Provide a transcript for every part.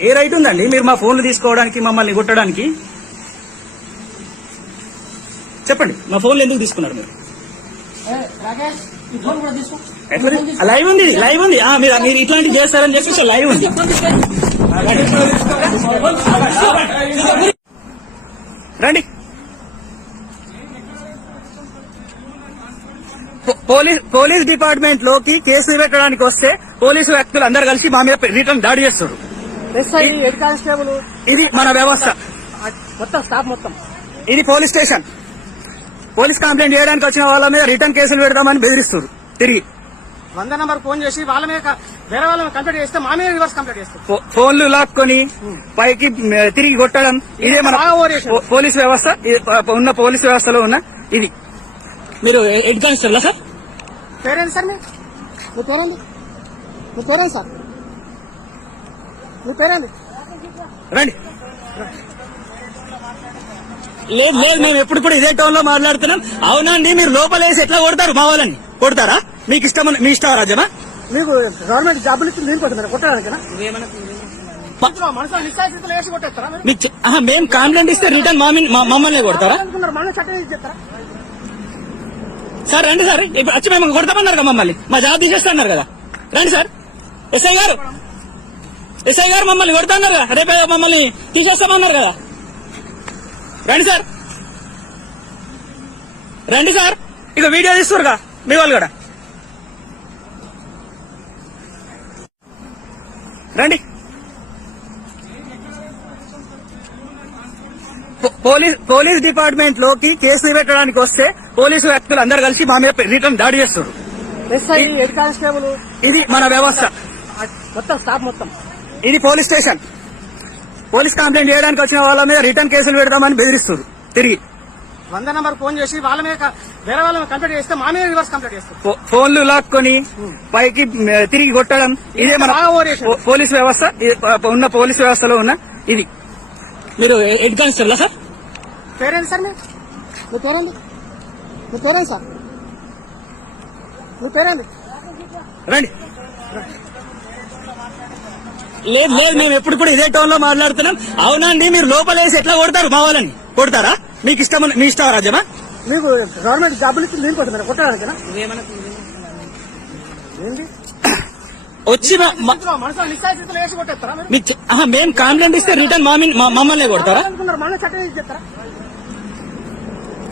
ఏ right ఉందండి మీరు మా ఫోన్లు తీసుకోవడానికి మమ్మల్ని కొట్టడానికి? చెప్పండి, మా ఫోన్లు ఎందుకు తీసుకున్నారు మీరు? లైవ్ ఉంది, లైవ్ ఉంది. మీరు ఇట్లాంటివి చేస్తారని చెప్పేసి లైవ్ ఉంది. రండి. పోలీస్ డిపార్ట్మెంట్ లోకి కేసులు పెట్టడానికి వస్తే పోలీసు వ్యక్తులు అందరు కలిసి మా మీద రిటర్న్ దాడి చేస్తారు. హెడ్ కానిస్టేబుల్ ఇది మన వ్యవస్థ మొత్తం స్టాఫ్ మొత్తం. ఇది పోలీస్ స్టేషన్. పోలీస్ కంప్లైంట్ చేయడానికి వచ్చిన వాళ్ళ మీద రిటర్న్ కేసులు పెడతామని బెదిరిస్తారు. తిరిగి 100 నంబర్ ఫోన్ చేసి వాళ్ళ మీద వేరే వాళ్ళని కంప్లైంట్ చేస్తే మా మీద రివర్స్ కంప్లైంట్ చేస్తారు. ఫోన్లు లాక్కొని పైకి తిరిగి కొట్టడం ఇదే మన పోలీస్ వ్యవస్థ. ఉన్న పోలీస్ వ్యవస్థలో ఉన్న ఇది. మీరు హెడ్ కానిస్టేబుల్ సార్? పేరేంటి సార్? మీ పేరేంటి? మీ పేరేంటి సార్? మీ పేరేంటి? రండి. లేదు లేదు, మేము ఎప్పుడు కూడా ఇదే టోన్ లో మాట్లాడుతున్నాం. అవునండి, మీరు లోపలేసి ఎట్లా కొడతారు? మా వాళ్ళని కొడతారా? మీకు ఇష్టం, మీ ఇష్టం రాజ్యమా? మీకు గవర్నమెంట్ జాబులు ఇచ్చింది దీనికోసం కొట్టడానికేనా? మేము కంప్లైంట్ ఇస్తే రిటర్న్ మమ్మల్ని కొడతారా? సార్ రండి సార్, ఇప్పుడు వచ్చి మేము కొడతామన్నారు కదా మమ్మల్ని, మా జాబ్ తీసేస్తున్నారు కదా. రండి సార్. ఎస్ఐ గారు మమ్మల్ని కొడతాన్నారు కదా, రేపే మమ్మల్ని తీసేస్తామన్నారు కదా. రండి సార్, రండి సార్. ఇక వీడియో తీస్తురుగా మీ వాళ్ళు కూడా. రండి. పోలీస్ డిపార్ట్మెంట్ లోకి కేసులు పెట్టడానికి వస్తే పోలీసు వ్యక్తులు అందరు కలిసి మా మీద రిటర్న్ దాడి చేస్తారు. హెడ్ కానిస్టేబుల్ ఇది మన వ్యవస్థ మొత్తం స్టాఫ్ మొత్తం. ఇది పోలీస్ స్టేషన్. పోలీస్ కంప్లైంట్ చేయడానికి వచ్చిన వాళ్ళ మీద రిటర్న్ కేసులు పెడతామని బెదిరిస్తారు. తిరిగి 100 నంబర్ ఫోన్ చేసి వాళ్ళ మీద వేరే వాళ్ళని కంప్లైంట్ చేస్తే మా మీద రివర్స్ కంప్లైంట్ చేస్తారు. ఫోన్లు లాక్కొని పైకి తిరిగి కొట్టడం ఇదే మన పోలీస్ వ్యవస్థ. ఉన్న పోలీస్ వ్యవస్థలో ఉన్న ఇది. మీరు హెడ్ కానిస్టేబుల్ సార్? పేరేంటి సార్? మీ పేరేంటి? మీ పేరేంటి సార్? మీ పేరేంటి? రండి. లేదు లేదు, మేము ఎప్పుడు కూడా ఇదే టోన్ లో మాట్లాడుతున్నాం. అవునండి, మీరు లోపలేసి ఎట్లా కొడతారు? మా వాళ్ళని కొడతారా? మీకు ఇష్టం, మీ ఇష్టం రాజ్యమా? మీకు గవర్నమెంట్ జాబులు ఇచ్చింది దీనికోసం కొట్టడానికేనా? వచ్చి మేము కంప్లైంట్ ఇస్తే రిటర్న్ మమ్మల్ని కొడతారా?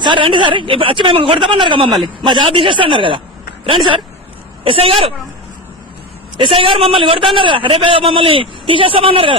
సార్ రండి సార్, ఇప్పుడు వచ్చి మేము కొడతామన్నారు కదా మమ్మల్ని, మా జాబ్ తీసేస్తున్నారు కదా. రండి సార్. ఎస్ఐ గారు మమ్మల్ని కొడతాన్నారు కదా, రేపే మమ్మల్ని తీసేస్తామన్నారు కదా.